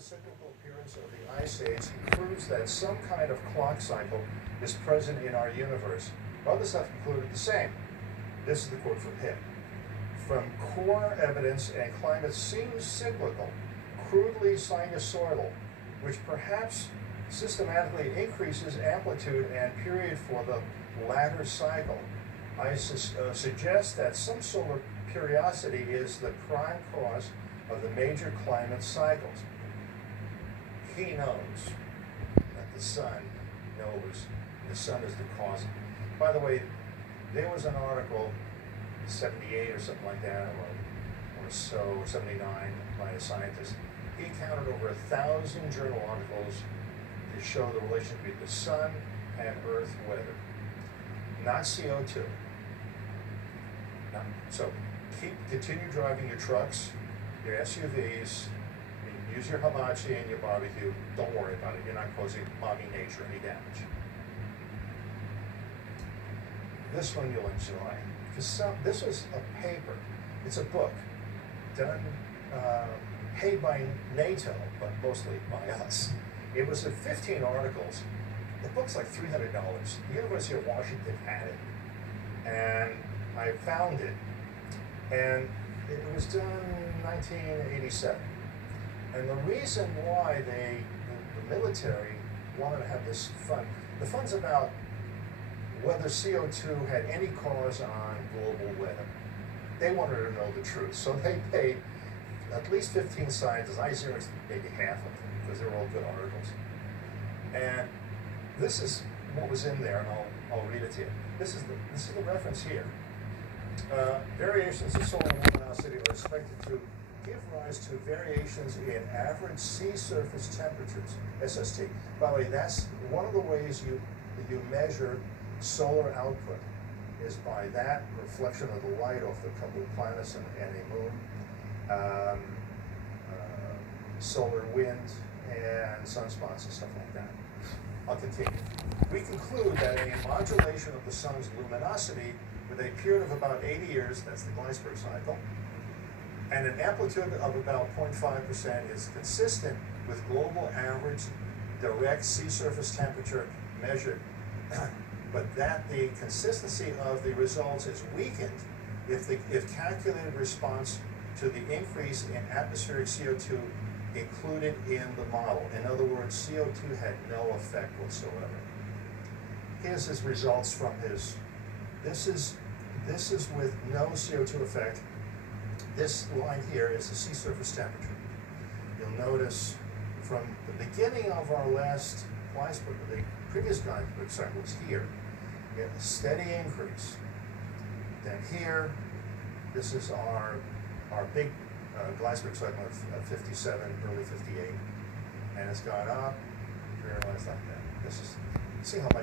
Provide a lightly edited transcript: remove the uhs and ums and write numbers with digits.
the cyclical appearance of the ice age, he proves that some kind of clock cycle is present in our universe. Others have concluded the same. This is the quote from him. From core evidence and climate seems cyclical, crudely sinusoidal, which perhaps systematically increases amplitude and period for the latter cycle. I suggest that some solar periodicity is the prime cause of the major climate cycles. He knows that the sun knows the sun is the cause. By the way, there was an article, 78 or something like that, or so, 79, by a scientist. He counted over 1,000 journal articles to show the relation between the sun and Earth weather, not CO2. No. So continue driving your trucks, your SUVs, use your hibachi and your barbecue. Don't worry about it. You're not causing Mommy Nature any damage. This one you'll enjoy. This was a paper. It's a book done, paid by NATO, but mostly by us. It was 15 articles. The book's like $300. The University of Washington had it, and I found it, and it was done in 1987. And the reason why the military wanted to have this fund, the fund's about whether CO2 had any cause on global weather. They wanted to know the truth, so they paid at least 15 scientists. I zeroed maybe half of them because they were all good articles. And this is what was in there, and I'll read it to you. This is the reference here. Variations in solar luminosity are expected to give rise to variations in average sea surface temperatures, SST. By the way, that's one of the ways you measure solar output, is by that reflection of the light off the couple of planets and a moon, solar wind, and sunspots and stuff like that. I'll continue. We conclude that a modulation of the sun's luminosity with a period of about 80 years, that's the Gleisberg cycle, and an amplitude of about 0.5% is consistent with global average direct sea surface temperature measured, but that the consistency of the results is weakened if calculated response to the increase in atmospheric CO2 included in the model. In other words, CO2 had no effect whatsoever. Here's his results from his, this is with no CO2 effect. This line here is the sea surface temperature. You'll notice from the beginning of our last Gleisberg, the previous Gleisberg cycle was here. You get a steady increase. Then here, this is our big Gleisberg cycle of 57, early 58, and it's gone up, realize like that. This is, see how much